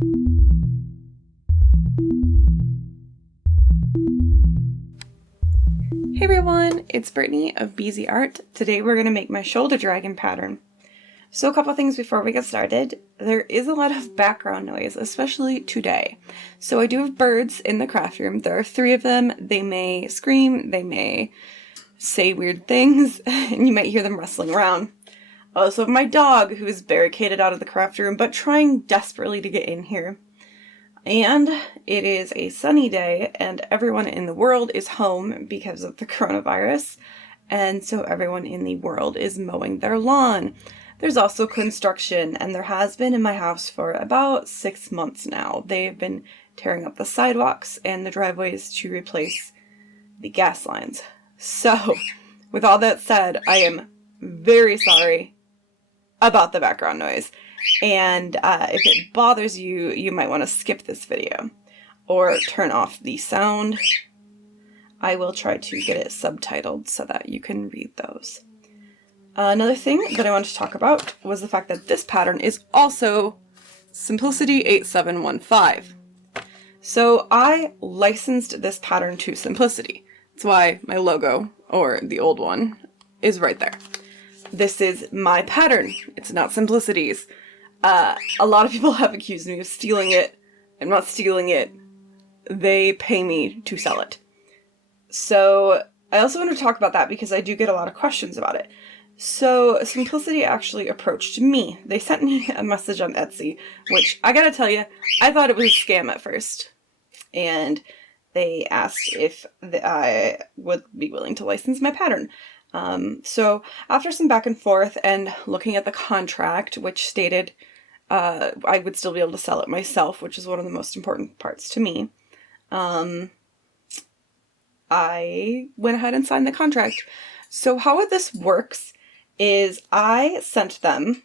Hey everyone, it's Brittany of BZ Art. Today we're going to make my shoulder dragon pattern. So a couple things before we get started. There is a lot of background noise, especially today. So I do have birds in the craft room. There are 3 of them. They may scream, they may say weird things, and you might hear them rustling around. I also have my dog who is barricaded out of the craft room but trying desperately to get in here. And it is a sunny day and everyone in the world is home because of the coronavirus, and so everyone in the world is mowing their lawn. There's also construction, and there has been in my house for about 6 months now. They've been tearing up the sidewalks and the driveways to replace the gas lines. So, with all that said, I am very sorry about the background noise. And if it bothers you, you might want to skip this video or turn off the sound. I will try to get it subtitled so that you can read those. Another thing that I wanted to talk about was the fact that this pattern is also Simplicity 8715. So I licensed this pattern to Simplicity. That's why my logo, or the old one, is right there. This is my pattern. It's not Simplicity's. A lot of people have accused me of stealing it. I'm not stealing it. They pay me to sell it. So I also want to talk about that because I do get a lot of questions about it. So Simplicity actually approached me. They sent me a message on Etsy, which I gotta tell you, I thought it was a scam at first. And they asked if I would be willing to license my pattern. So after some back and forth and looking at the contract, which stated I would still be able to sell it myself, which is one of the most important parts to me, I went ahead and signed the contract. So how this works is I sent them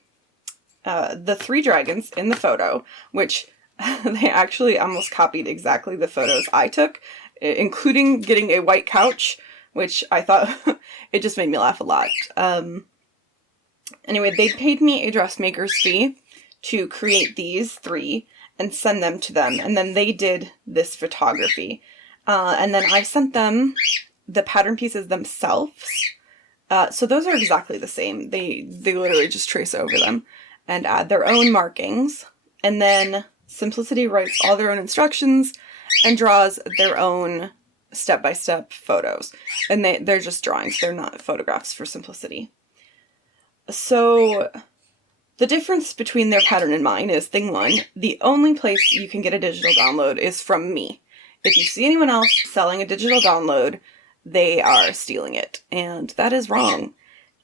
the 3 dragons in the photo, which they actually almost copied exactly the photos I took, including getting a white couch, which I thought, it just made me laugh a lot. Anyway, they paid me a dressmaker's fee to create these 3 and send them to them, and then they did this photography. And then I sent them the pattern pieces themselves. So those are exactly the same. They literally just trace over them and add their own markings. And then Simplicity writes all their own instructions and draws their own step-by-step photos. And they're just drawings. They're not photographs for Simplicity. So the difference between their pattern and mine is, thing 1, the only place you can get a digital download is from me. If you see anyone else selling a digital download, they are stealing it. And that is wrong.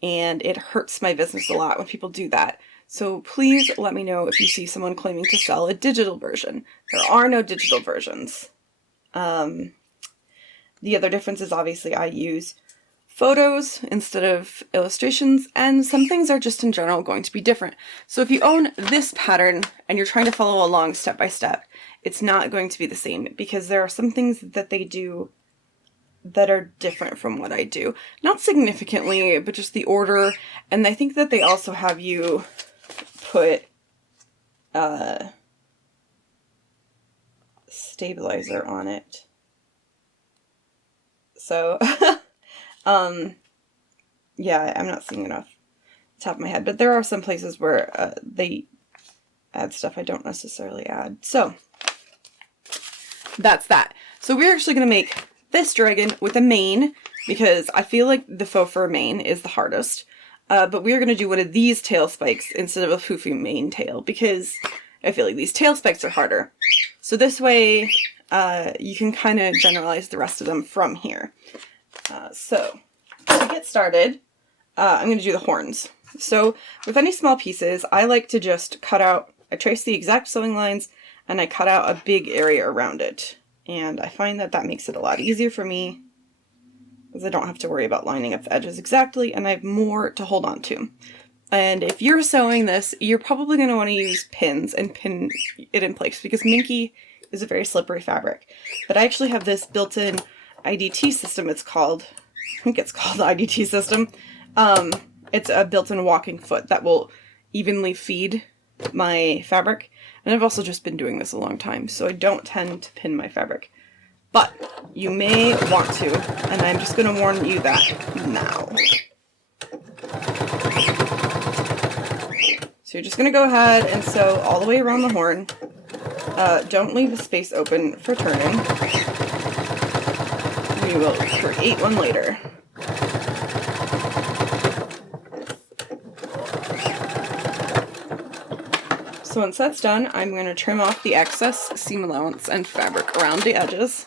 And it hurts my business a lot when people do that. So please let me know if you see someone claiming to sell a digital version. There are no digital versions. The other difference is obviously I use photos instead of illustrations, and some things are just in general going to be different. So if you own this pattern and you're trying to follow along step by step, it's not going to be the same because there are some things that they do that are different from what I do. Not significantly, but just the order. And I think that they also have you put stabilizer on it. So, yeah, I'm not seeing it off the top of my head, but there are some places where they add stuff I don't necessarily add. So, that's that. So we're actually going to make this dragon with a mane, because I feel like the faux fur mane is the hardest. But we're going to do one of these tail spikes instead of a foofy mane tail, because I feel like these tail spikes are harder. So this way, you can kind of generalize the rest of them from here. So, to get started, I'm going to do the horns. So, with any small pieces, I like to just cut out, I trace the exact sewing lines, and I cut out a big area around it. And I find that that makes it a lot easier for me, because I don't have to worry about lining up the edges exactly, and I have more to hold on to. And if you're sewing this, you're probably going to want to use pins and pin it in place, because minky is a very slippery fabric. But I actually have this built-in IDT system, it's called. I think it's called the IDT system. It's a built-in walking foot that will evenly feed my fabric. And I've also just been doing this a long time, so I don't tend to pin my fabric. But you may want to, and I'm just going to warn you that now. So you're just going to go ahead and sew all the way around the horn. Don't leave a space open for turning. We will create one later. So once that's done, I'm going to trim off the excess seam allowance and fabric around the edges.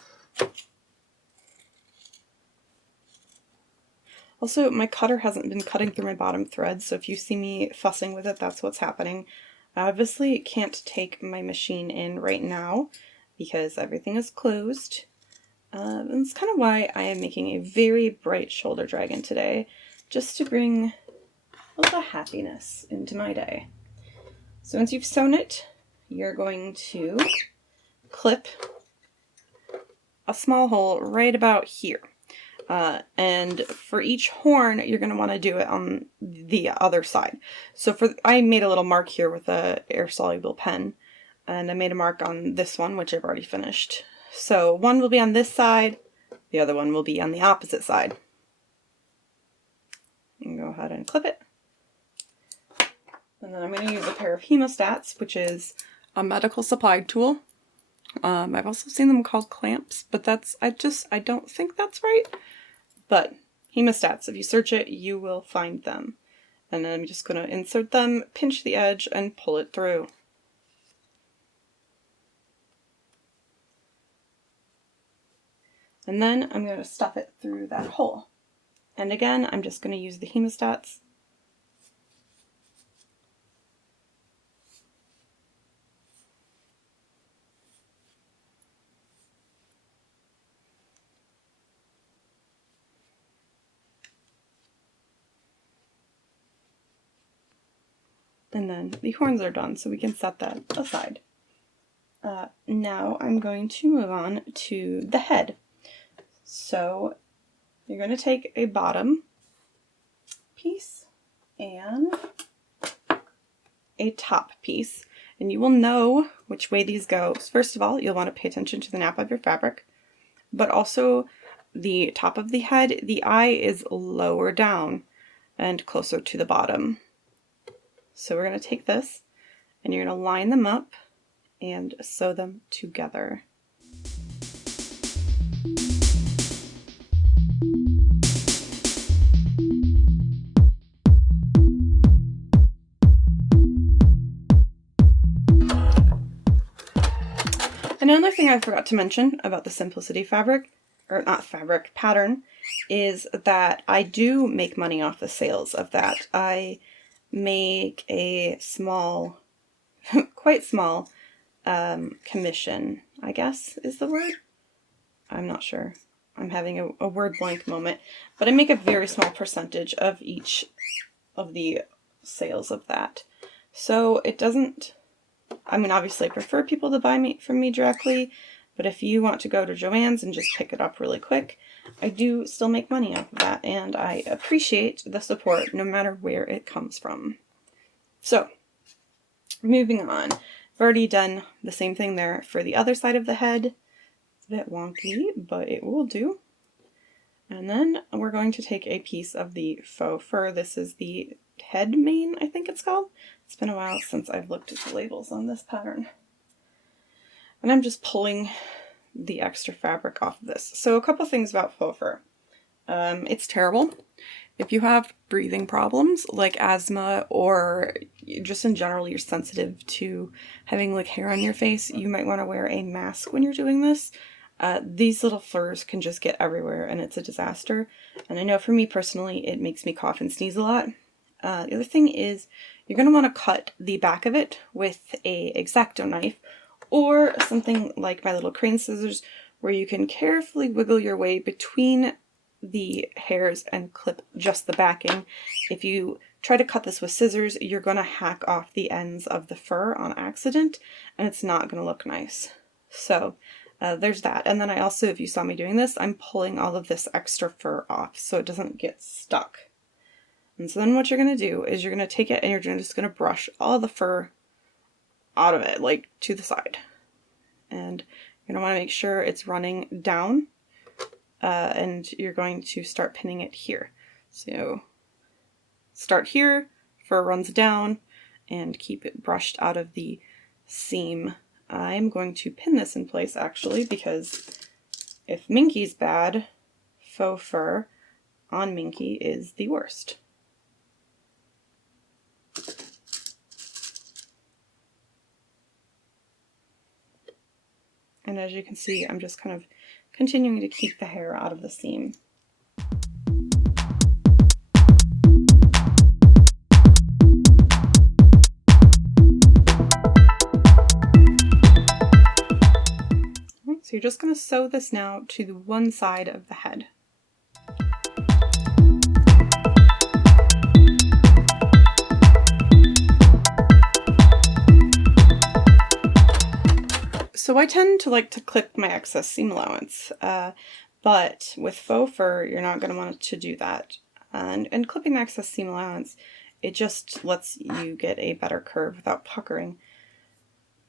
Also, my cutter hasn't been cutting through my bottom thread, so if you see me fussing with it, that's what's happening. I obviously can't take my machine in right now because everything is closed. And that's kind of why I am making a very bright shoulder dragon today, just to bring a little happiness into my day. So once you've sewn it, you're going to clip a small hole right about here. And for each horn, you're going to want to do it on the other side. So I made a little mark here with a air-soluble pen, and I made a mark on this one, which I've already finished. So one will be on this side, the other one will be on the opposite side. You can go ahead and clip it. And then I'm going to use a pair of hemostats, which is a medical supply tool. I've also seen them called clamps, but I don't think that's right. But hemostats, if you search it, you will find them. And then I'm just going to insert them, pinch the edge, and pull it through. And then I'm going to stuff it through that hole. And again, I'm just going to use the hemostats. And then the horns are done, so we can set that aside. Now I'm going to move on to the head. So you're going to take a bottom piece and a top piece, and you will know which way these go. First of all, you'll want to pay attention to the nap of your fabric, but also the top of the head, the eye is lower down and closer to the bottom. So we're going to take this and you're going to line them up and sew them together. Another thing I forgot to mention about the Simplicity fabric, or not fabric, pattern, is that I do make money off the sales of that. I make a small, quite small, commission, I guess is the word. I'm not sure. I'm having a word blank moment, but I make a very small percentage of each of the sales of that. So it doesn't, I mean, obviously I prefer people to buy from me directly, but if you want to go to Joann's and just pick it up really quick, I do still make money off of that, and I appreciate the support no matter where it comes from. So, moving on. I've already done the same thing there for the other side of the head. It's a bit wonky, but it will do. And then we're going to take a piece of the faux fur. This is the head mane, I think it's called. It's been a while since I've looked at the labels on this pattern. And I'm just pulling the extra fabric off of this. So a couple things about faux fur. It's terrible. If you have breathing problems like asthma, or just in general you're sensitive to having like hair on your face, you might want to wear a mask when you're doing this. These little furs can just get everywhere and it's a disaster. And I know for me personally, it makes me cough and sneeze a lot. The other thing is you're going to want to cut the back of it with a X-Acto knife or something like my little crane scissors, where you can carefully wiggle your way between the hairs and clip just the backing. If you try to cut this with scissors, you're going to hack off the ends of the fur on accident, and it's not going to look nice. So there's that. And then I also, if you saw me doing this, I'm pulling all of this extra fur off so it doesn't get stuck. And so then what you're going to do is you're going to take it and you're just going to brush all the fur out of it, like to the side. And you're going to want to make sure it's running down, and you're going to start pinning it here. So start here, fur runs down, and keep it brushed out of the seam. I'm going to pin this in place actually, because if Minky's bad, faux fur on Minky is the worst. And as you can see, I'm just kind of continuing to keep the hair out of the seam. So you're just going to sew this now to the one side of the head. So I tend to like to clip my excess seam allowance, but with faux fur, you're not going to want to do that. And clipping the excess seam allowance, it just lets you get a better curve without puckering.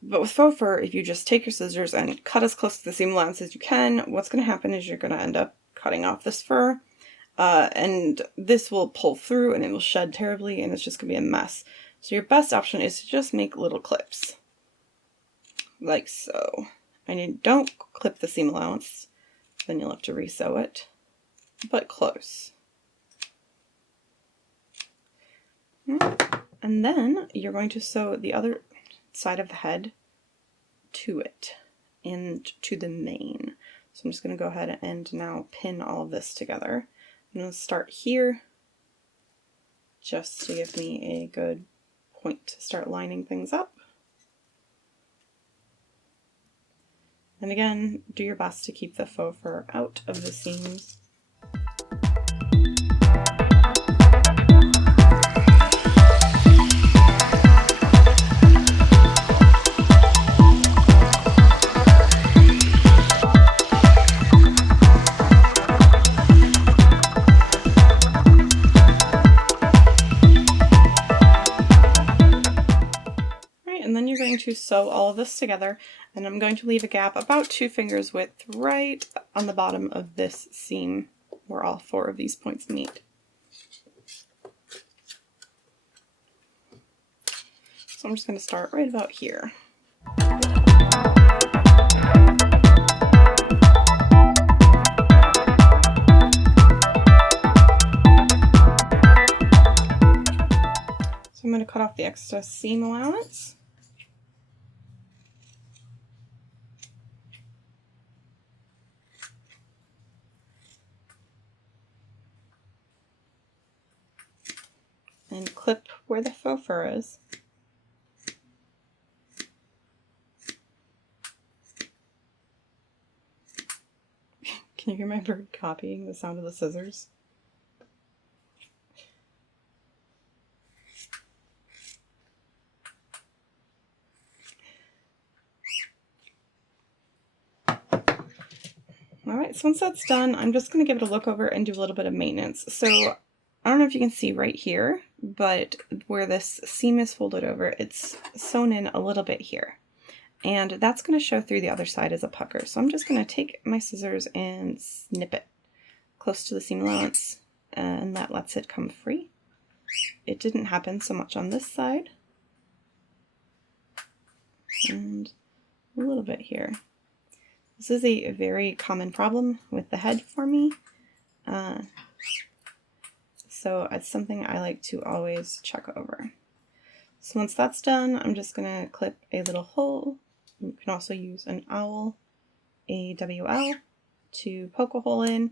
But with faux fur, if you just take your scissors and cut as close to the seam allowance as you can, what's going to happen is you're going to end up cutting off this fur, and this will pull through and it will shed terribly, and it's just going to be a mess. So your best option is to just make little clips. Like so. And you don't clip the seam allowance, then you'll have to re-sew it, but close. And then you're going to sew the other side of the head to it and to the mane. So I'm just going to go ahead and now pin all of this together. I'm going to start here just to give me a good point to start lining things up. And again, do your best to keep the faux fur out of the seams. And then you're going to sew all of this together, and I'm going to leave a gap about 2 fingers width right on the bottom of this seam where all 4 of these points meet. So I'm just going to start right about here. So I'm going to cut off the extra seam allowance. And clip where the faux fur is. Can you hear my bird copying the sound of the scissors? Alright, so once that's done, I'm just going to give it a look over and do a little bit of maintenance. So I don't know if you can see right here, but where this seam is folded over, it's sewn in a little bit here. And that's going to show through the other side as a pucker. So I'm just going to take my scissors and snip it close to the seam allowance, and that lets it come free. It didn't happen so much on this side. And a little bit here. This is a very common problem with the head for me. So it's something I like to always check over. So once that's done, I'm just going to clip a little hole. You can also use an owl, a WL, to poke a hole in.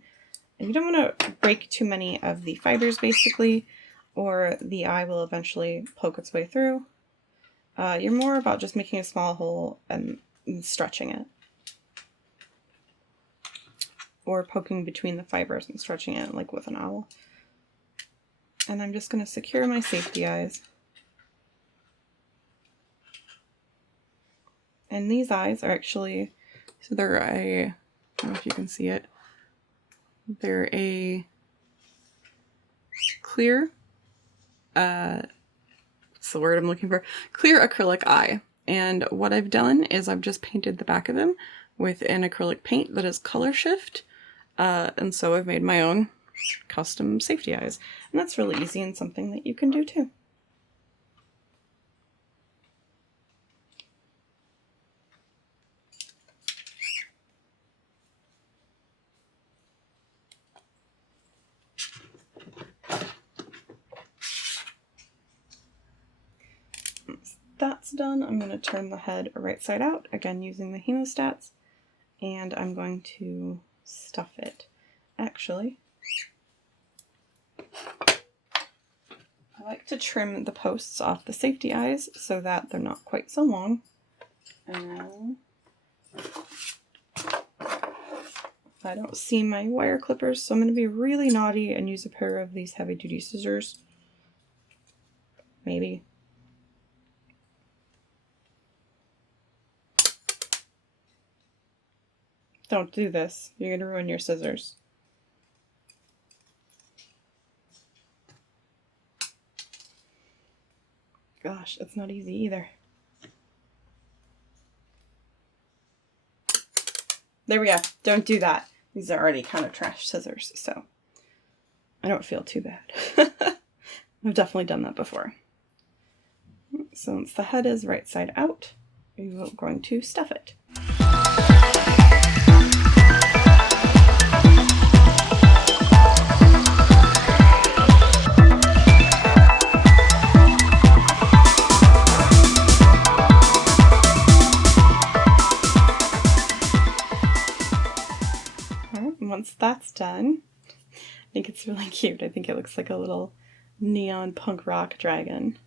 And you don't want to break too many of the fibers basically, or the eye will eventually poke its way through. You're more about just making a small hole and stretching it. Or poking between the fibers and stretching it like with an owl. And I'm just going to secure my safety eyes. And these eyes are actually, so they're a, I don't know if you can see it, they're a clear, what's the word I'm looking for? Clear acrylic eye. And what I've done is I've just painted the back of him with an acrylic paint that is color shift. And so I've made my own custom safety eyes. And that's really easy and something that you can do too. Once that's done, I'm going to turn the head right side out, again using the hemostats, and I'm going to stuff it. Actually, I like to trim the posts off the safety eyes so that they're not quite so long. And I don't see my wire clippers, so I'm going to be really naughty and use a pair of these heavy-duty scissors. Maybe. Don't do this. You're going to ruin your scissors. Gosh, it's not easy either. There we go. Don't do that. These are already kind of trash scissors, so I don't feel too bad. I've definitely done that before. So once the head is right side out, we're going to stuff it. Once that's done, I think it's really cute. I think it looks like a little neon punk rock dragon.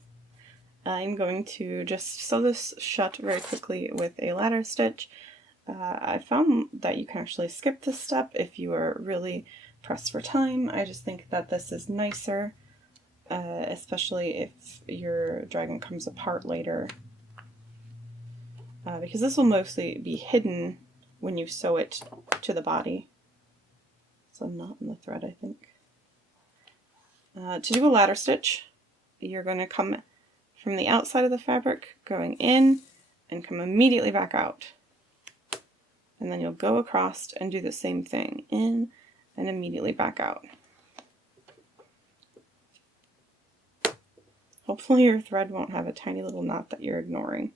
I'm going to just sew this shut very quickly with a ladder stitch. I found that you can actually skip this step if you are really pressed for time. I just think that this is nicer, especially if your dragon comes apart later, because this will mostly be hidden when you sew it to the body. So not in the thread, I think. To do a ladder stitch, you're going to come from the outside of the fabric, going in, and come immediately back out. And then you'll go across and do the same thing, in and immediately back out. Hopefully your thread won't have a tiny little knot that you're ignoring.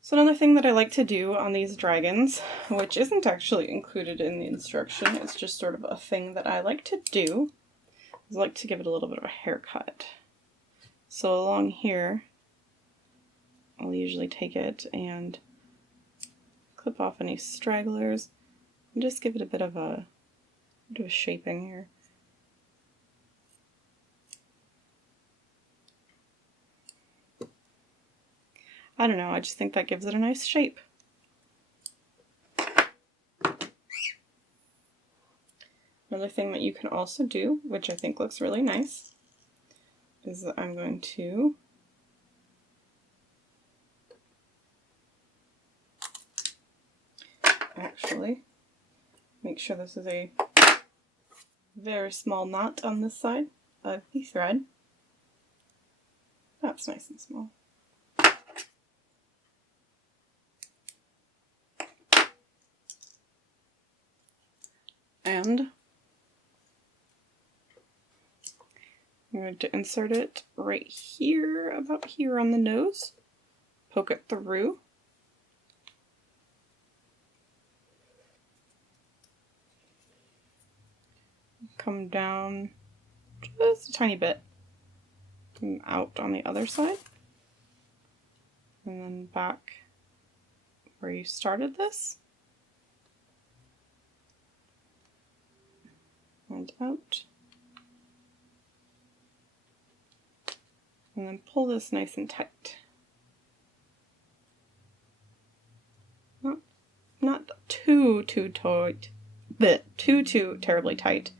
So another thing that I like to do on these dragons, which isn't actually included in the instruction, it's just sort of a thing that I like to do, is I like to give it a little bit of a haircut. So along here, I'll usually take it and clip off any stragglers and just give it a bit of a shaping here. I don't know, I just think that gives it a nice shape. Another thing that you can also do, which I think looks really nice, is that I'm going to actually make sure this is a very small knot on this side of the thread. That's nice and small. And I'm going to insert it right here, about here on the nose, poke it through, come down just a tiny bit, and out on the other side, and then back where you started this. And out, and then pull this nice and tight. Not too tight, but too terribly tight,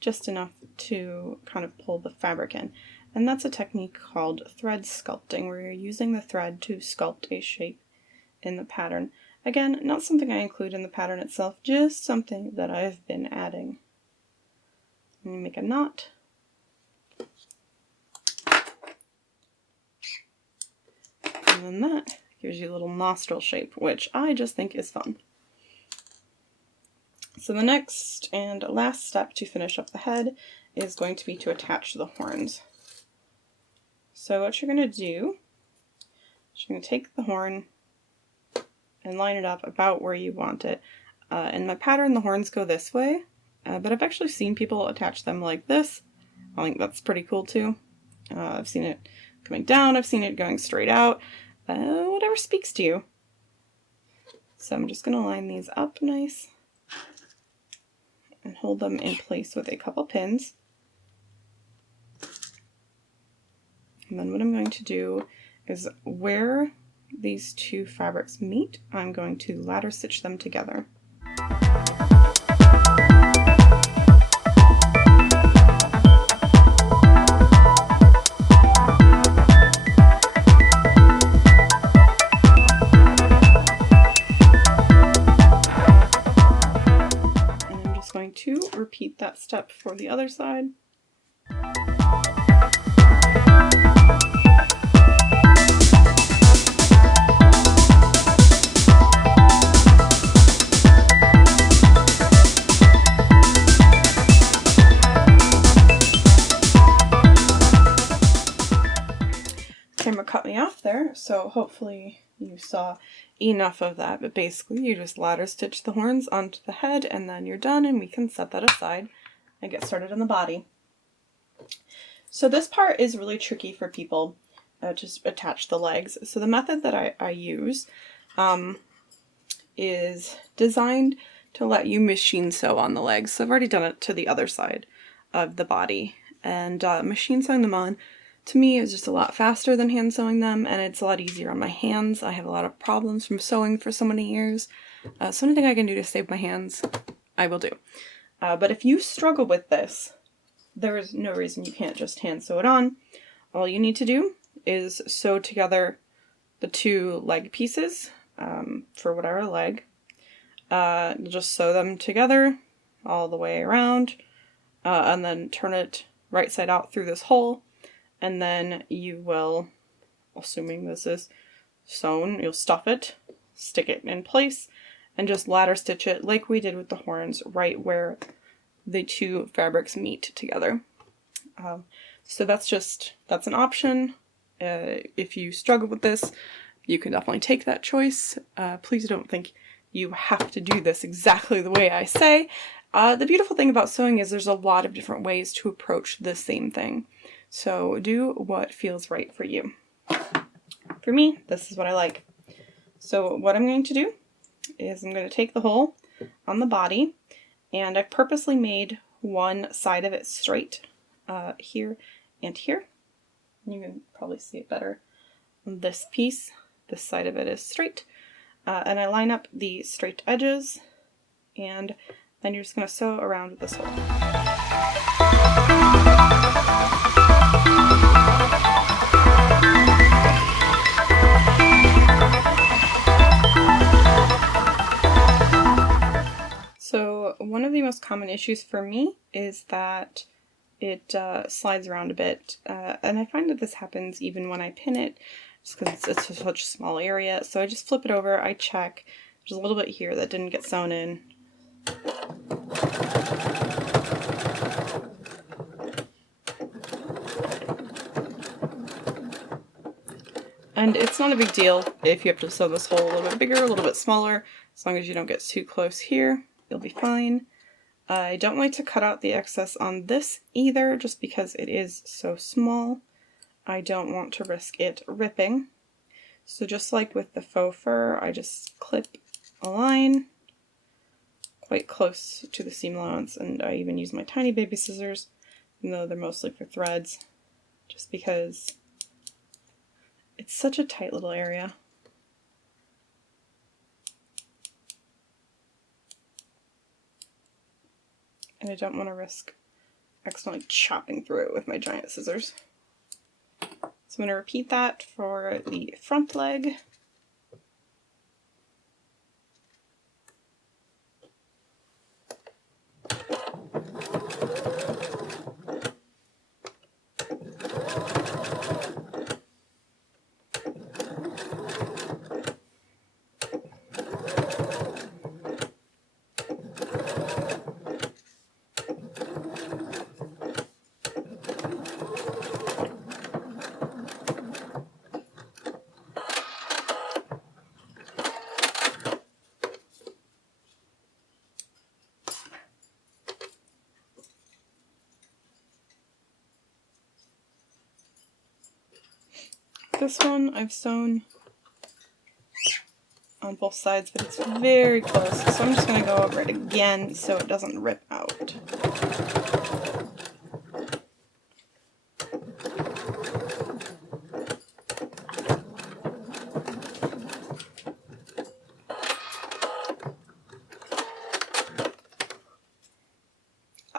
just enough to kind of pull the fabric in. And that's a technique called thread sculpting, where you're using the thread to sculpt a shape in the pattern. Again, not something I include in the pattern itself, just something that I've been adding. And you make a knot. And then that gives you a little nostril shape, which I just think is fun. So the next and last step to finish up the head is going to be to attach the horns. So what you're going to do is you're going to take the horn and line it up about where you want it. In my pattern, the horns go this way, but I've actually seen people attach them like this. I think that's pretty cool too. I've seen it coming down, I've seen it going straight out, whatever speaks to you. So I'm just going to line these up nice and hold them in place with a couple pins. And then what I'm going to do is where these two fabrics meet, I'm going to ladder stitch them together. And I'm just going to repeat that step for the other side. Camera cut me off there, so hopefully you saw enough of that, but basically you just ladder stitch the horns onto the head and then you're done, and we can set that aside and get started on the body. So this part is really tricky for people to attach the legs. So the method that I use is designed to let you machine sew on the legs. So I've already done it to the other side of the body, and machine sewing them on to me is just a lot faster than hand sewing them, and it's a lot easier on my hands. I have a lot of problems from sewing for so many years, so anything I can do to save my hands, I will do. But if you struggle with this, there is no reason you can't just hand sew it on. All you need to do is sew together the two leg pieces for whatever leg. Just sew them together all the way around, and then turn it right side out through this hole. And then you will, assuming this is sewn, you'll stuff it, stick it in place, and just ladder stitch it like we did with the horns right where the two fabrics meet together. So that's an option. If you struggle with this, you can definitely take that choice. Please don't think you have to do this exactly the way I say. The beautiful thing about sewing is there's a lot of different ways to approach the same thing. So do what feels right for you. For me, this is what I like. So what I'm going to do is I'm going to take the hole on the body, and I've purposely made one side of it straight here and here. You can probably see it better on this piece. This side of it is straight. And I line up the straight edges, and then you're just going to sew around this hole. So one of the most common issues for me is that it slides around a bit, and I find that this happens even when I pin it, just because it's such a small area. So I just flip it over, I check, there's a little bit here that didn't get sewn in. And it's not a big deal if you have to sew this hole a little bit bigger, a little bit smaller, as long as you don't get too close here, you'll be fine. I don't like to cut out the excess on this either, just because it is so small. I don't want to risk it ripping. So just like with the faux fur, I just clip a line quite close to the seam allowance, and I even use my tiny baby scissors, even though they're mostly for threads, just because it's such a tight little area. and I don't want to risk accidentally chopping through it with my giant scissors. So I'm going to repeat that for the front leg. This one I've sewn on both sides, but it's very close, so I'm just going to go over it again so it doesn't rip out.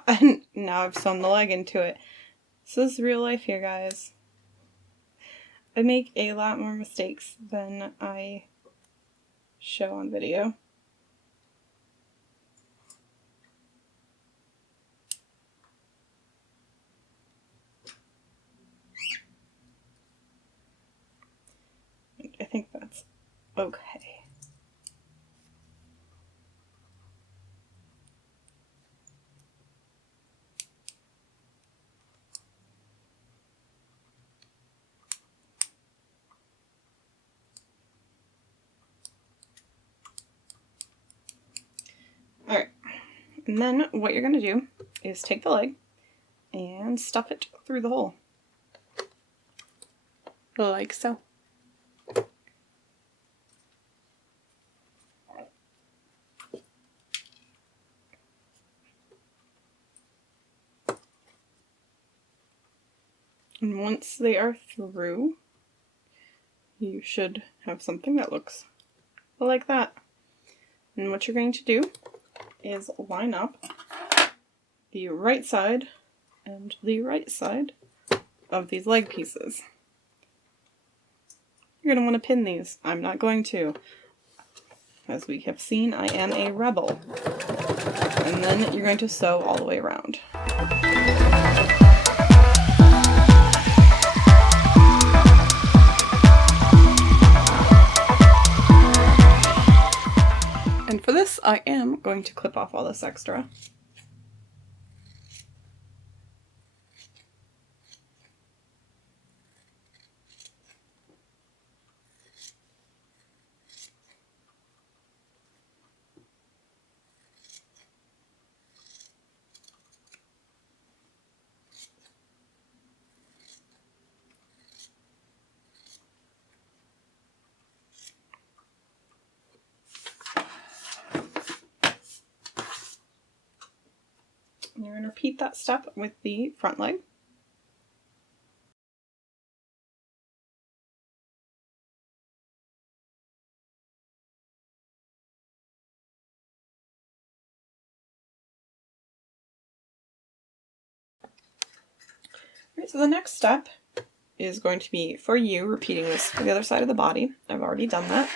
And now I've sewn the leg into it. This is real life here, guys. I make a lot more mistakes than I show on video. I think that's okay. Alright, and then what you're going to do is take the leg and stuff it through the hole. Like so. And once they are through, you should have something that looks like that. And what you're going to do is line up the right side and the right side of these leg pieces. You're going to want to pin these. I'm not going to. As we have seen, I am a rebel. And then you're going to sew all the way around. And for this, I am going to clip off all this extra. And you're going to repeat that step with the front leg. Alright, so the next step is going to be for you repeating this for the other side of the body. I've already done that.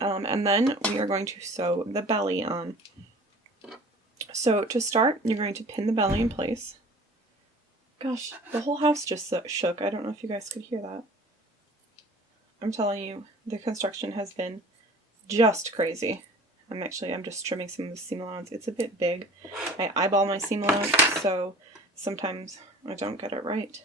And then we are going to sew the belly on. So to start, you're going to pin the belly in place. Gosh, the whole house just shook. I don't know if you guys could hear that. I'm telling you, the construction has been just crazy. I'm just trimming some of the seam allowance. It's a bit big. I eyeball my seam allowance, so sometimes I don't get it right.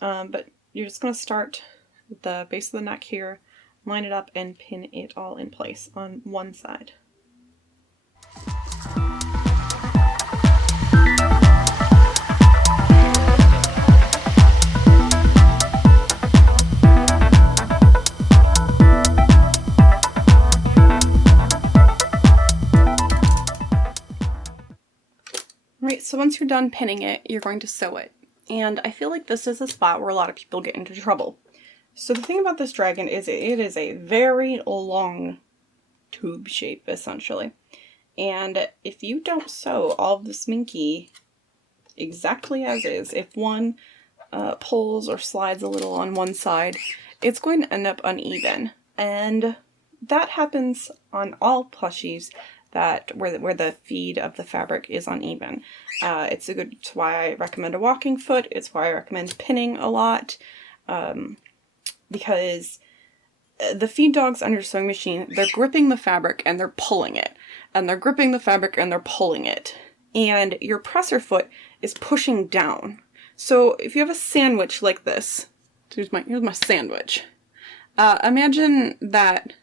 But you're just going to start with the base of the neck here, line it up, and pin it all in place on one side. Alright, so once you're done pinning it, you're going to sew it. And I feel like this is a spot where a lot of people get into trouble. So the thing about this dragon is it is a very long tube shape, essentially. And if you don't sew all of this minky exactly as is, if one pulls or slides a little on one side, it's going to end up uneven. And that happens on all plushies where the feed of the fabric is uneven. It's why I recommend a walking foot. It's why I recommend pinning a lot, because the feed dogs on your sewing machine, they're gripping the fabric and they're pulling it, and they're gripping the fabric and they're pulling it, and your presser foot is pushing down. So if you have a sandwich like this, here's my sandwich. Imagine that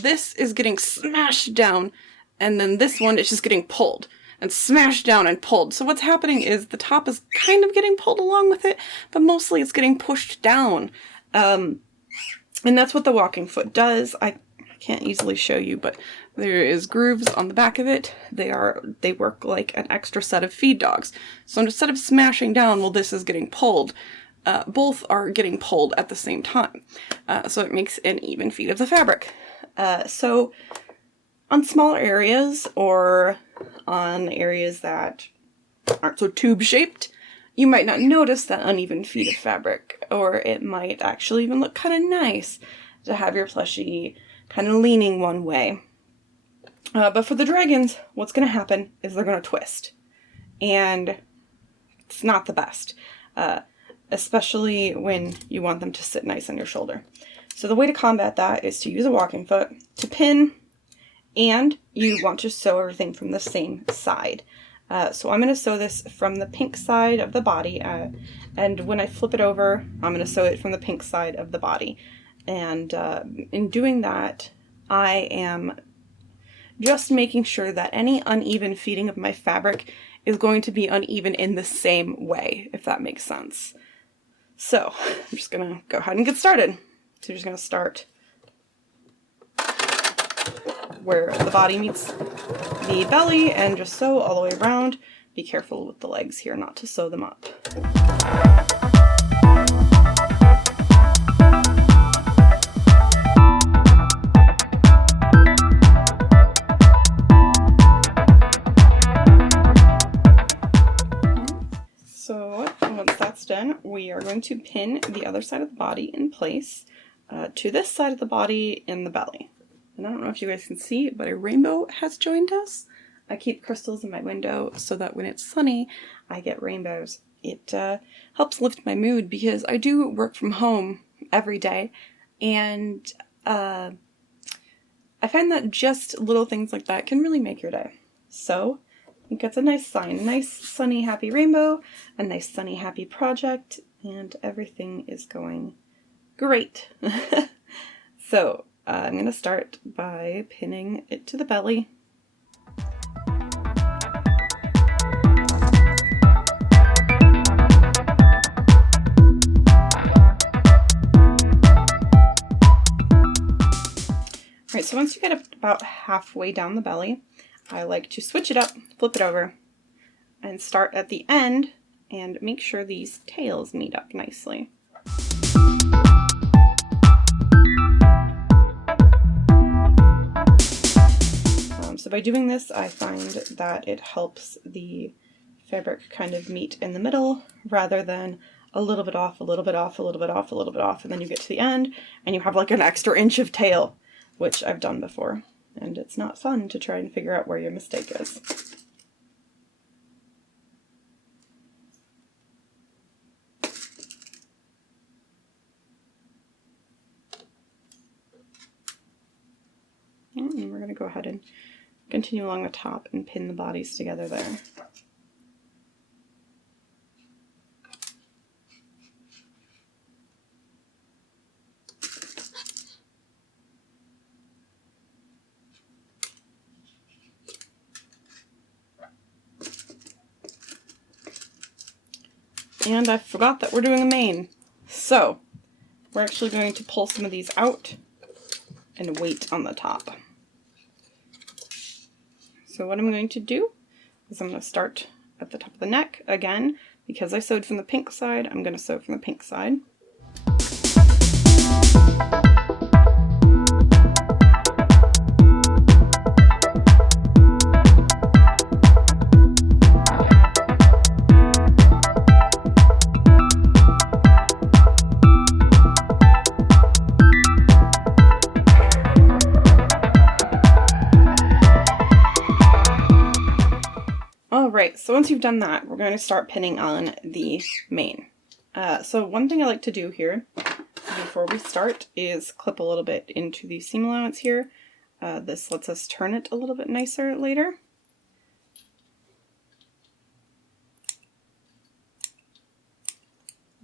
this is getting smashed down, and then this one is just getting pulled and smashed down and pulled. So what's happening is the top is kind of getting pulled along with it, but mostly it's getting pushed down. And that's what the walking foot does. I can't easily show you, but there is grooves on the back of it. They work like an extra set of feed dogs. So instead of smashing down while this is getting pulled, both are getting pulled at the same time. So it makes an even feed of the fabric. So on smaller areas, or on areas that aren't so tube-shaped, you might not notice that uneven feed of fabric, or it might actually even look kind of nice to have your plushie kind of leaning one way. But for the dragons, what's going to happen is they're going to twist, and it's not the best, especially when you want them to sit nice on your shoulder. So the way to combat that is to use a walking foot to pin, and you want to sew everything from the same side. So I'm going to sew this from the pink side of the body, and when I flip it over, I'm going to sew it from the pink side of the body. And in doing that, I am just making sure that any uneven feeding of my fabric is going to be uneven in the same way, if that makes sense. So I'm just going to go ahead and get started. So you're just going to start where the body meets the belly and just sew all the way around. Be careful with the legs here not to sew them up. So once that's done, we are going to pin the other side of the body in place to this side of the body in the belly. And I don't know if you guys can see, but a rainbow has joined us. I keep crystals in my window so that when it's sunny, I get rainbows. It helps lift my mood because I do work from home every day, and I find that just little things like that can really make your day. So I think it's a nice sign, a nice sunny happy rainbow, a nice sunny happy project, and everything is going great. So I'm going to start by pinning it to the belly. Alright, so once you get about halfway down the belly, I like to switch it up, flip it over, and start at the end and make sure these tails meet up nicely. So by doing this, I find that it helps the fabric kind of meet in the middle rather than a little bit off, a little bit off, a little bit off, a little bit off, and then you get to the end and you have like an extra inch of tail, which I've done before, and it's not fun to try and figure out where your mistake is. And we're going to go ahead and continue along the top and pin the bodies together there. And I forgot that we're doing a mane. So we're actually going to pull some of these out and wait on the top. So what I'm going to do is I'm going to start at the top of the neck again. Because I sewed from the pink side, I'm going to sew from the pink side. so once you've done that, we're going to start pinning on the mane. So one thing I like to do here before we start is clip a little bit into the seam allowance here. This lets us turn it a little bit nicer later.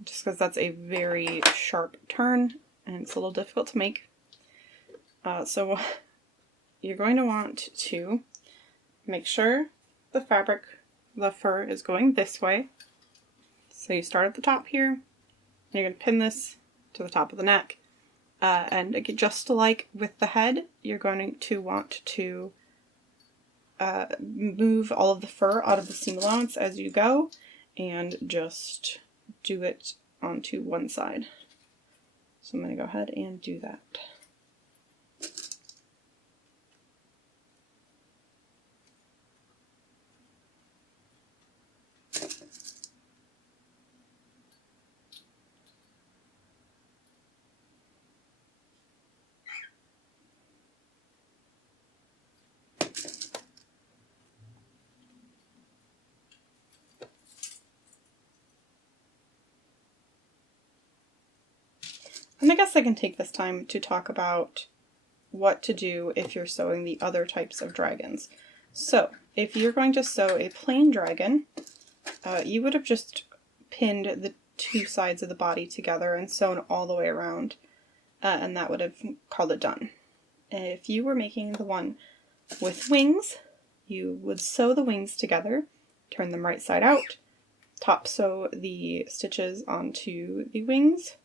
Just because that's a very sharp turn and it's a little difficult to make. So you're going to want to make sure the fur is going this way. So you start at the top here, and you're going to pin this to the top of the neck. And again, just like with the head, you're going to want to move all of the fur out of the seam allowance as you go, and just do it onto one side. So I'm going to go ahead and do that. And I guess I can take this time to talk about what to do if you're sewing the other types of dragons. So, if you're going to sew a plain dragon, you would have just pinned the two sides of the body together and sewn all the way around, and that would have called it done. If you were making the one with wings, you would sew the wings together, turn them right side out, top sew the stitches onto the wings,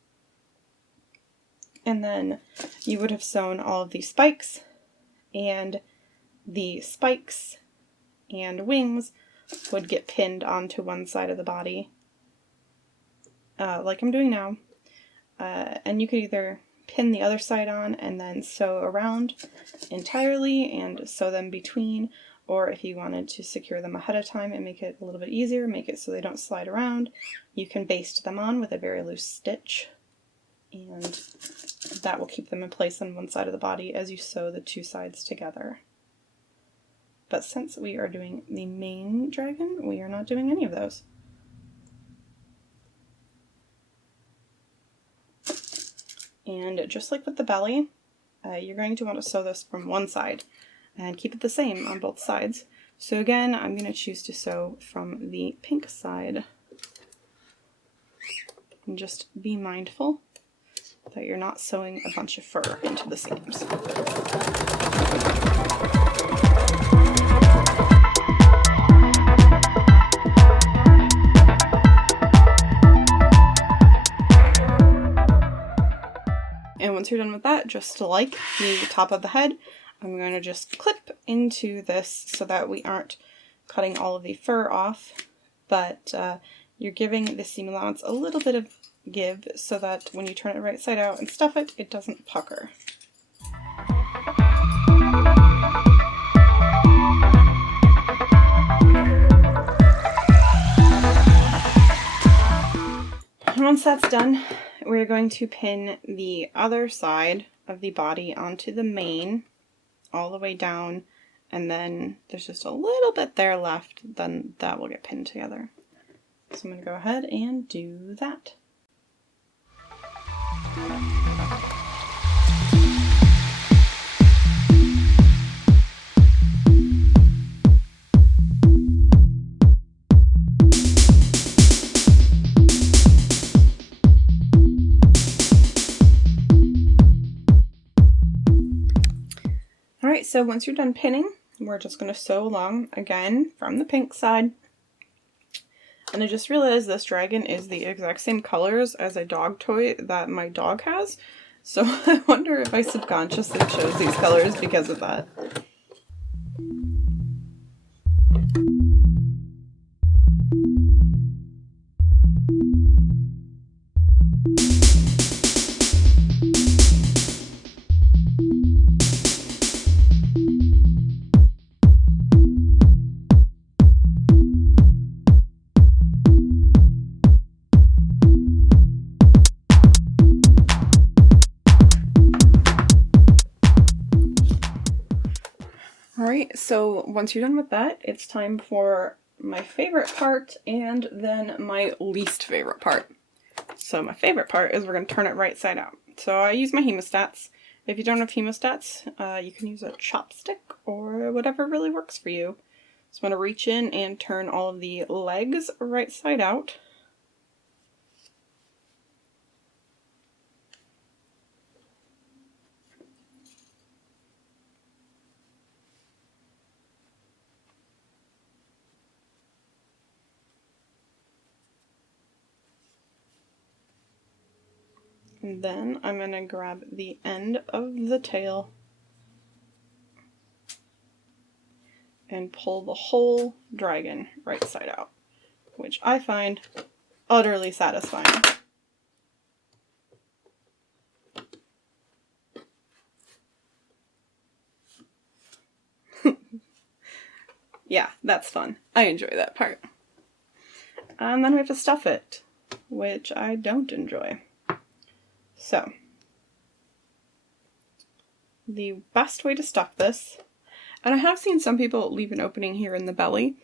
and then you would have sewn all of these spikes, and the spikes and wings would get pinned onto one side of the body, like I'm doing now. And you could either pin the other side on and then sew around entirely and sew them between, or if you wanted to secure them ahead of time and make it a little bit easier, make it so they don't slide around, you can baste them on with a very loose stitch, and that will keep them in place on one side of the body as you sew the two sides together. But since we are doing the main dragon, we are not doing any of those. And just like with the belly, you're going to want to sew this from one side and keep it the same on both sides. So again, I'm going to choose to sew from the pink side. And just be mindful that you're not sewing a bunch of fur into the seams. And once you're done with that, just like the top of the head, I'm going to just clip into this so that we aren't cutting all of the fur off, but you're giving the seam allowance a little bit of give so that when you turn it right side out and stuff it, it doesn't pucker. And once that's done, we're going to pin the other side of the body onto the mane all the way down, and then there's just a little bit there left, then that will get pinned together. So I'm going to go ahead and do that. Alright, so once you're done pinning, we're just going to sew along again from the pink side. And I just realized this dragon is the exact same colors as a dog toy that my dog has. So I wonder if I subconsciously chose these colors because of that. Alright, so once you're done with that, it's time for my favorite part and then my least favorite part. So my favorite part is we're going to turn it right side out. So I use my hemostats. If you don't have hemostats, you can use a chopstick or whatever really works for you. So I'm going to reach in and turn all of the legs right side out. And then I'm going to grab the end of the tail and pull the whole dragon right side out, which I find utterly satisfying. Yeah, that's fun. I enjoy that part. And then we have to stuff it, which I don't enjoy. So, the best way to stuff this, and I have seen some people leave an opening here in the belly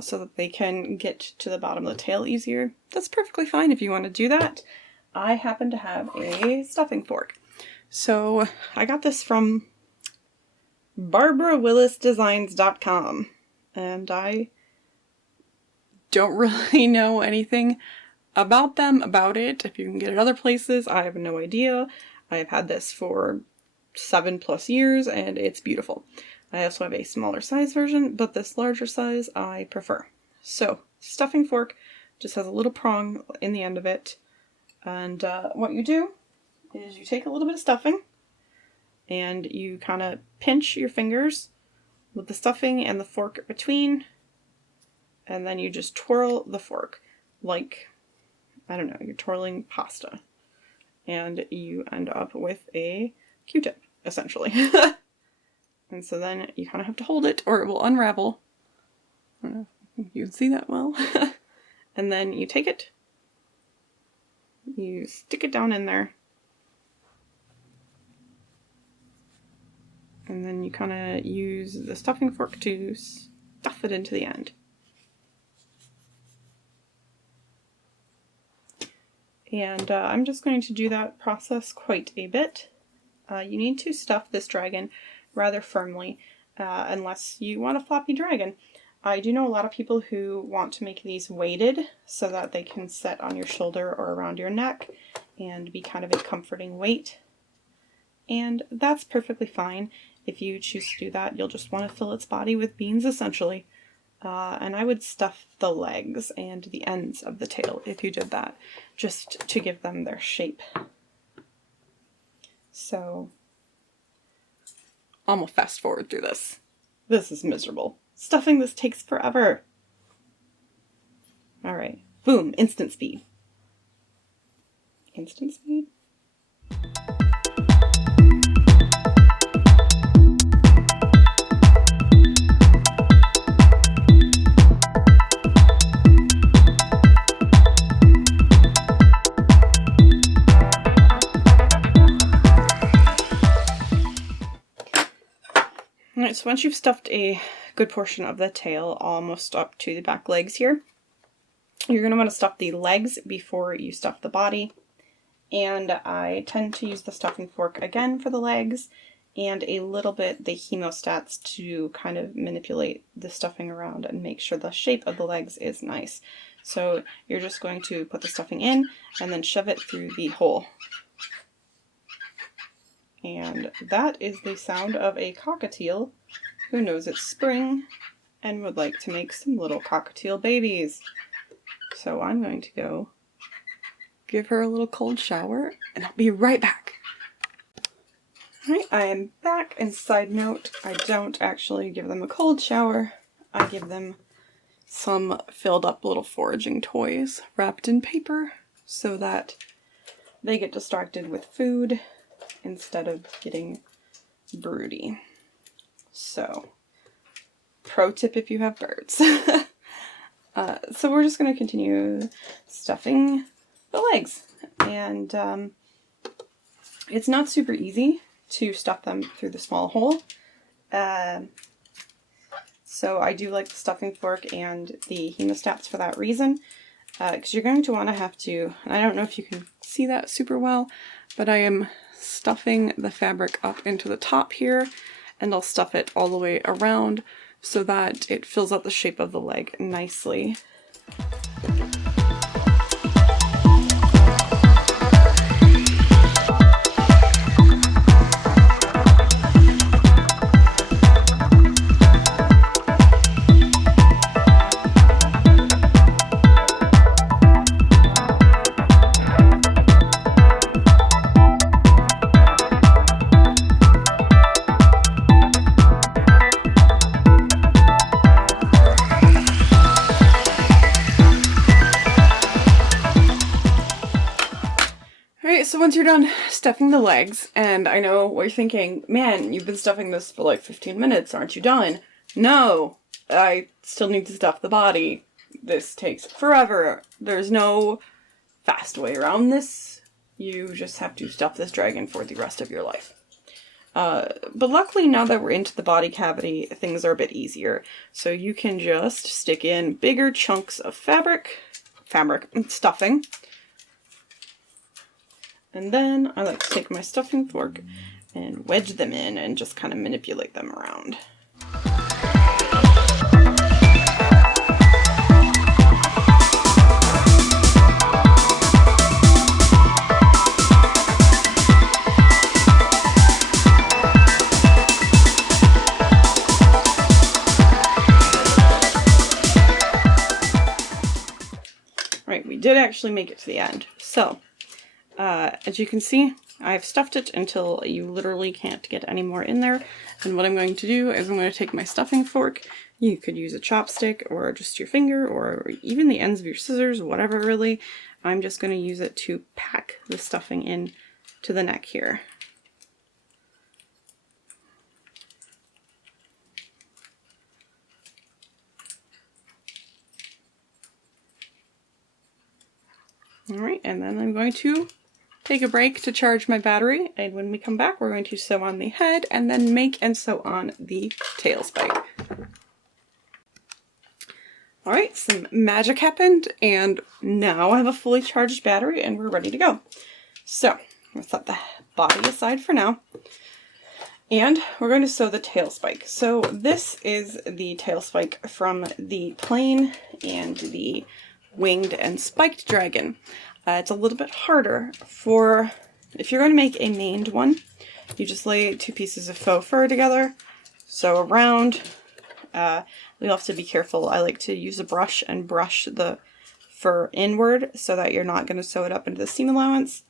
so that they can get to the bottom of the tail easier. That's perfectly fine if you want to do that. I happen to have a stuffing fork. So I got this from BarbaraWillisDesigns.com, and I don't really know anything about it. If you can get it other places, I have no idea. I've had this for 7+ years and it's beautiful. I also have a smaller size version, but this larger size I prefer. So, stuffing fork just has a little prong in the end of it. And what you do is you take a little bit of stuffing and you kind of pinch your fingers with the stuffing and the fork between, and then you just twirl the fork like, I don't know, you're twirling pasta. And you end up with a Q-tip, essentially. And so then you kind of have to hold it or it will unravel. I don't know if you can see that well. And then you take it, you stick it down in there, and then you kind of use the stuffing fork to stuff it into the end. And I'm just going to do that process quite a bit. You need to stuff this dragon rather firmly, unless you want a floppy dragon. I do know a lot of people who want to make these weighted so that they can sit on your shoulder or around your neck and be kind of a comforting weight. And that's perfectly fine. If you choose to do that, you'll just want to fill its body with beans, essentially. And I would stuff the legs and the ends of the tail if you did that, just to give them their shape. So, I'm gonna fast forward through this. This is miserable. Stuffing this takes forever. Alright, boom, instant speed. Instant speed? Alright, so once you've stuffed a good portion of the tail, almost up to the back legs here, you're going to want to stuff the legs before you stuff the body. And I tend to use the stuffing fork again for the legs, and a little bit the hemostats to kind of manipulate the stuffing around and make sure the shape of the legs is nice. So you're just going to put the stuffing in and then shove it through the hole. And that is the sound of a cockatiel who knows it's spring and would like to make some little cockatiel babies. So I'm going to go give her a little cold shower and I'll be right back. Alright, I am back, and side note, I don't actually give them a cold shower. I give them some filled up little foraging toys wrapped in paper so that they get distracted with food instead of getting broody. So, pro tip if you have birds. So we're just going to continue stuffing the legs. And it's not super easy to stuff them through the small hole. So I do like the stuffing fork and the hemostats for that reason, because you're going to want to have to, and I don't know if you can see that super well, but I am stuffing the fabric up into the top here, and I'll stuff it all the way around so that it fills out the shape of the leg nicely. So once you're done stuffing the legs, and I know what you're thinking, man, you've been stuffing this for like 15 minutes, aren't you done? No, I still need to stuff the body. This takes forever. There's no fast way around this. You just have to stuff this dragon for the rest of your life. But luckily now that we're into the body cavity, things are a bit easier. So you can just stick in bigger chunks of fabric and stuffing. And then I like to take my stuffing fork and wedge them in and just kind of manipulate them around. Right, we did actually make it to the end. So, as you can see, I've stuffed it until you literally can't get any more in there. And what I'm going to do is I'm going to take my stuffing fork. You could use a chopstick or just your finger or even the ends of your scissors, whatever really. I'm just going to use it to pack the stuffing in to the neck here. Alright, and then I'm going to take a break to charge my battery, and when we come back we're going to sew on the head and then make and sew on the tail spike. Alright, some magic happened and now I have a fully charged battery and we're ready to go. So, I'm going to set the body aside for now. And we're going to sew the tail spike. So this is the tail spike from the plain and the winged and spiked dragon. It's a little bit harder for, if you're going to make a maned one, you just lay 2 pieces of faux fur together, sew around. You'll have to be careful. I like to use a brush and brush the fur inward so that you're not going to sew it up into the seam allowance.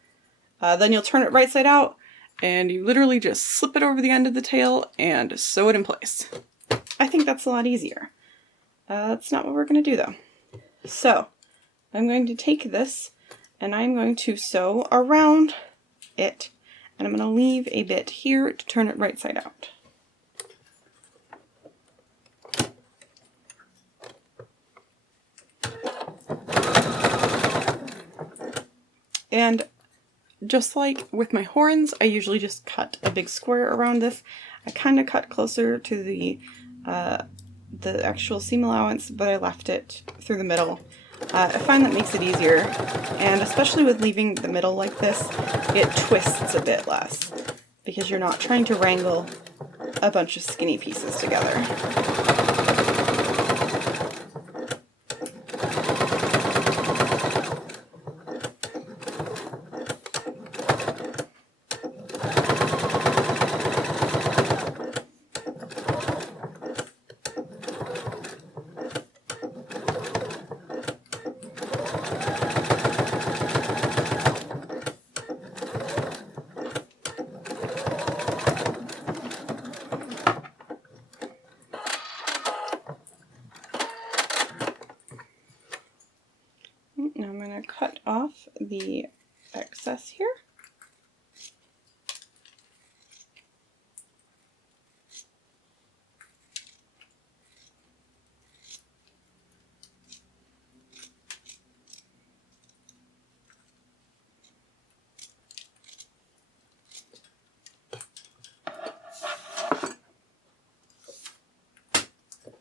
Then you'll turn it right side out and you literally just slip it over the end of the tail and sew it in place. I think that's a lot easier. That's not what we're going to do though. So I'm going to take this and I'm going to sew around it, and I'm going to leave a bit here to turn it right side out. And just like with my horns, I usually just cut a big square around this. I kind of cut closer to the actual seam allowance, but I left it through the middle. I find that makes it easier, and especially with leaving the middle like this, it twists a bit less, because you're not trying to wrangle a bunch of skinny pieces together. Now I'm going to cut off the excess here.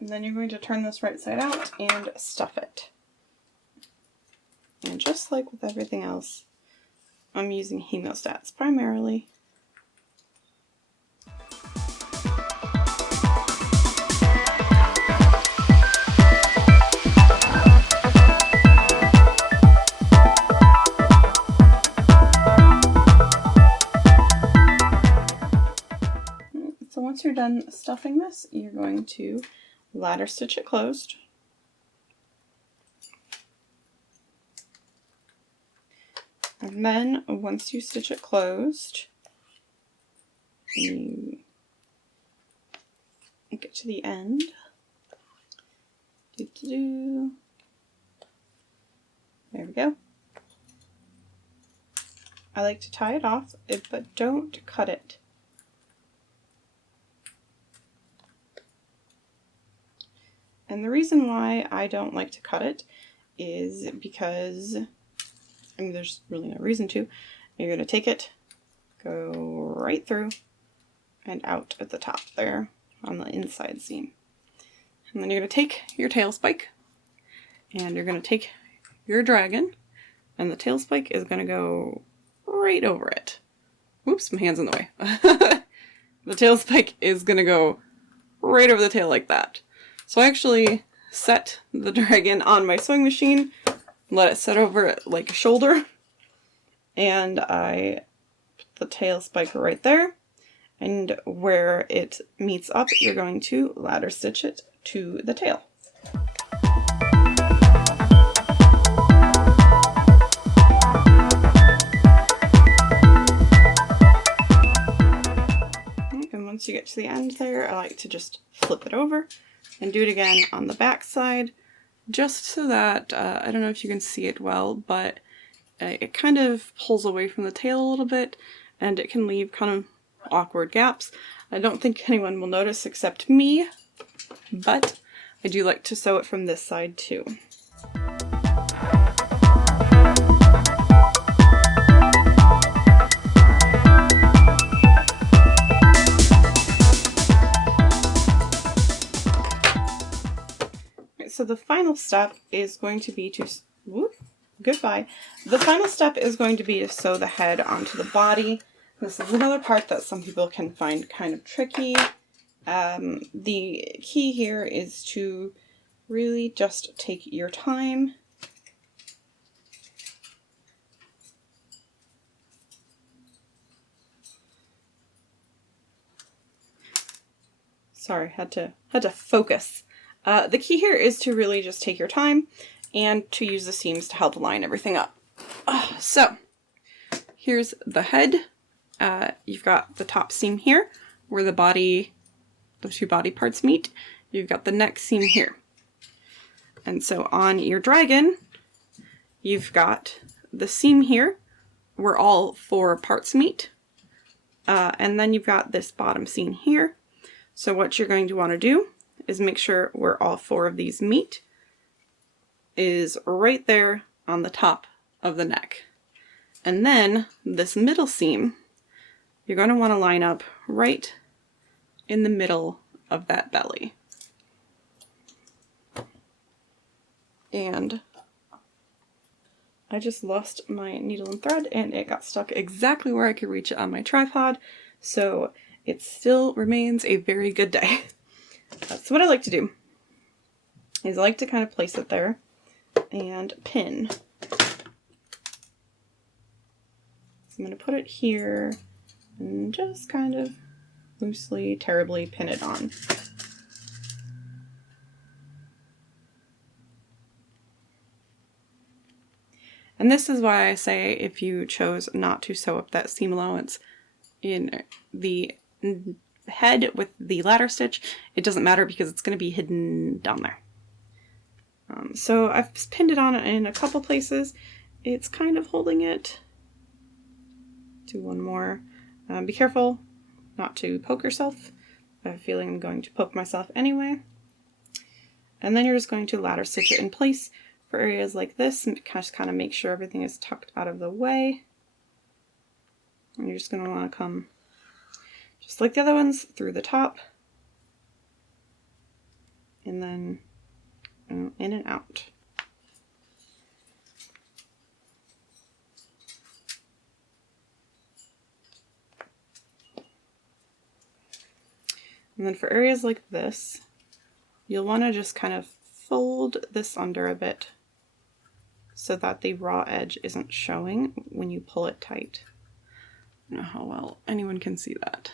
And then you're going to turn this right side out and stuff it. And just like with everything else, I'm using hemostats primarily. So once you're done stuffing this, you're going to ladder stitch it closed. And then once you stitch it closed, you get to the end. There we go. I like to tie it off, but don't cut it. And the reason why I don't like to cut it is because, I mean, there's really no reason to. You're going to take it, go right through and out at the top there on the inside seam. And then you're going to take your tail spike and you're going to take your dragon, and the tail spike is going to go right over it. Oops, my hand's in the way. The tail spike is going to go right over the tail like that. So I actually set the dragon on my sewing machine, let it set over it like a shoulder, and I put the tail spike right there, and where it meets up, you're going to ladder stitch it to the tail. And once you get to the end there, I like to just flip it over and do it again on the back side, just so that, I don't know if you can see it well, but it kind of pulls away from the tail a little bit, and it can leave kind of awkward gaps. I don't think anyone will notice except me, but I do like to sew it from this side too. So the final step is going to be to, goodbye. The final step is going to be to sew the head onto the body. This is another part that some people can find kind of tricky. The key here is to really just take your time. Sorry, had to focus. The key here is to really just take your time and to use the seams to help line everything up. So here's the head. You've got the top seam here where the two body parts meet. You've got the neck seam here. And so on your dragon, you've got the seam here where all four parts meet. And then you've got this bottom seam here. So what you're going to want to do is make sure where all four of these meet is right there on the top of the neck. And then this middle seam, you're going to want to line up right in the middle of that belly. And I just lost my needle and thread and it got stuck exactly where I could reach it on my tripod, so it still remains a very good day. So what I like to do is I like to kind of place it there and pin. So I'm going to put it here and just kind of loosely, terribly pin it on. And this is why I say if you chose not to sew up that seam allowance in the head with the ladder stitch, it doesn't matter because it's going to be hidden down there. So I've pinned it on in a couple places. It's kind of holding it. Do one more. Be careful not to poke yourself. I have a feeling I'm going to poke myself anyway. And then you're just going to ladder stitch it in place for areas like this and just kind of make sure everything is tucked out of the way. And you're just going to want to come, just like the other ones, through the top and then in and out. And then for areas like this, you'll want to just kind of fold this under a bit so that the raw edge isn't showing when you pull it tight. I don't know how well anyone can see that.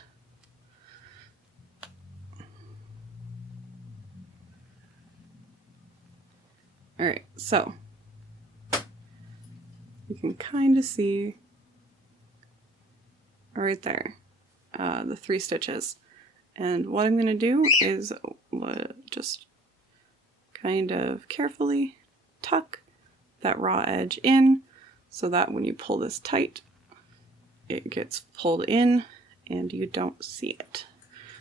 All right, so you can kind of see right there the 3 stitches. And what I'm going to do is just kind of carefully tuck that raw edge in so that when you pull this tight, it gets pulled in and you don't see it.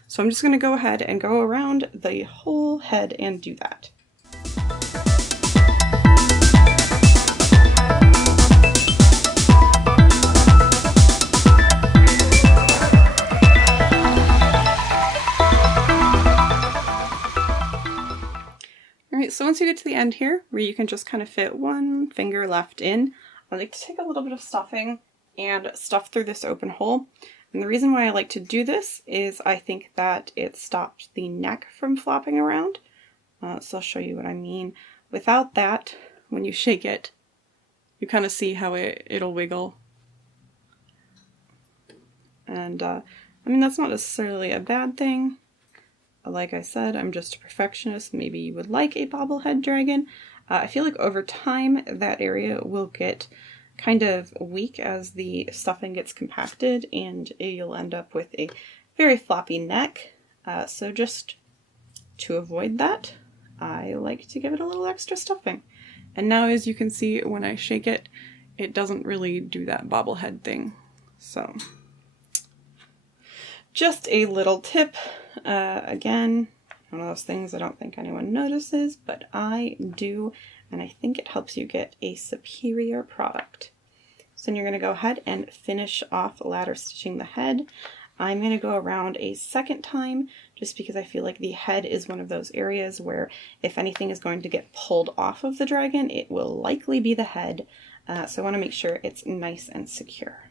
So I'm just going to go ahead and go around the whole head and do that. So once you get to the end here, where you can just kind of fit one finger left in, I like to take a little bit of stuffing and stuff through this open hole. And the reason why I like to do this is I think that it stops the neck from flopping around. So I'll show you what I mean. Without that, when you shake it, you kind of see how it'll wiggle. And I mean, that's not necessarily a bad thing. Like I said, I'm just a perfectionist. Maybe you would like a bobblehead dragon. I feel like over time that area will get kind of weak as the stuffing gets compacted and you'll end up with a very floppy neck. So just to avoid that, I like to give it a little extra stuffing. And now as you can see, when I shake it, it doesn't really do that bobblehead thing. So just a little tip. Again, one of those things I don't think anyone notices, but I do, and I think it helps you get a superior product. So then you're going to go ahead and finish off ladder stitching the head. I'm going to go around a second time just because I feel like the head is one of those areas where if anything is going to get pulled off of the dragon, it will likely be the head. So I want to make sure it's nice and secure.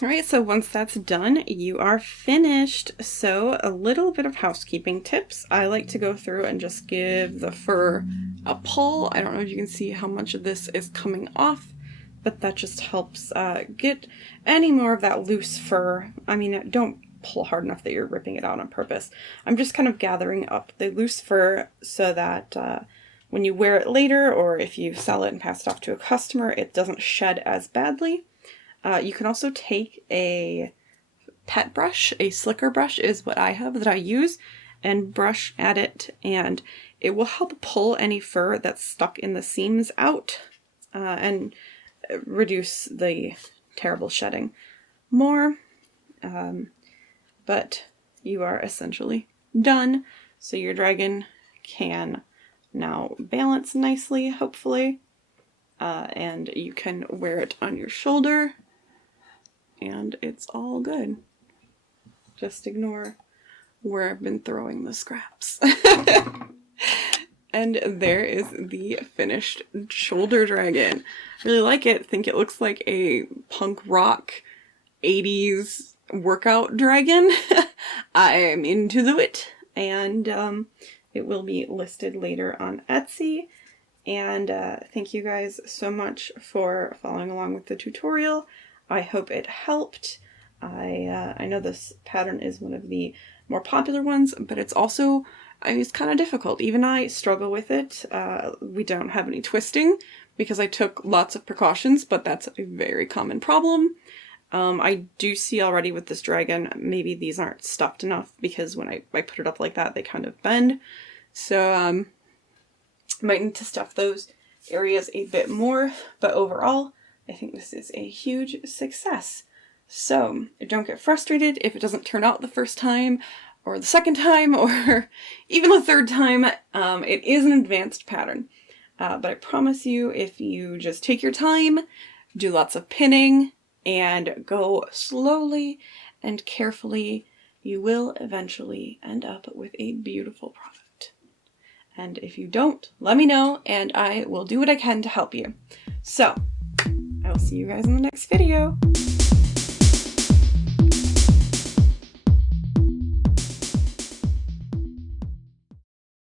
Alright, so once that's done, you are finished. So a little bit of housekeeping tips. I like to go through and just give the fur a pull. I don't know if you can see how much of this is coming off, but that just helps get any more of that loose fur. I mean, don't pull hard enough that you're ripping it out on purpose. I'm just kind of gathering up the loose fur so that when you wear it later, or if you sell it and pass it off to a customer, it doesn't shed as badly. You can also take a pet brush, a slicker brush is what I have that I use, and brush at it, and it will help pull any fur that's stuck in the seams out and reduce the terrible shedding more. But you are essentially done, so your dragon can now balance nicely, hopefully, and you can wear it on your shoulder. And it's all good. Just ignore where I've been throwing the scraps. And there is the finished shoulder dragon. I really like it. I think it looks like a punk rock 80s workout dragon. I'm into it. And it will be listed later on Etsy. And thank you guys so much for following along with the tutorial. I hope it helped. I know this pattern is one of the more popular ones, but it's also, it's kind of difficult. Even I struggle with it. We don't have any twisting because I took lots of precautions, but that's a very common problem. I do see already with this dragon, maybe these aren't stuffed enough because when I put it up like that, they kind of bend. So might need to stuff those areas a bit more, but overall, I think this is a huge success. So don't get frustrated if it doesn't turn out the first time or the second time or even the third time. It is an advanced pattern. But I promise you, if you just take your time, do lots of pinning, and go slowly and carefully, you will eventually end up with a beautiful product. And if you don't, let me know and I will do what I can to help you. So, I will see you guys in the next video.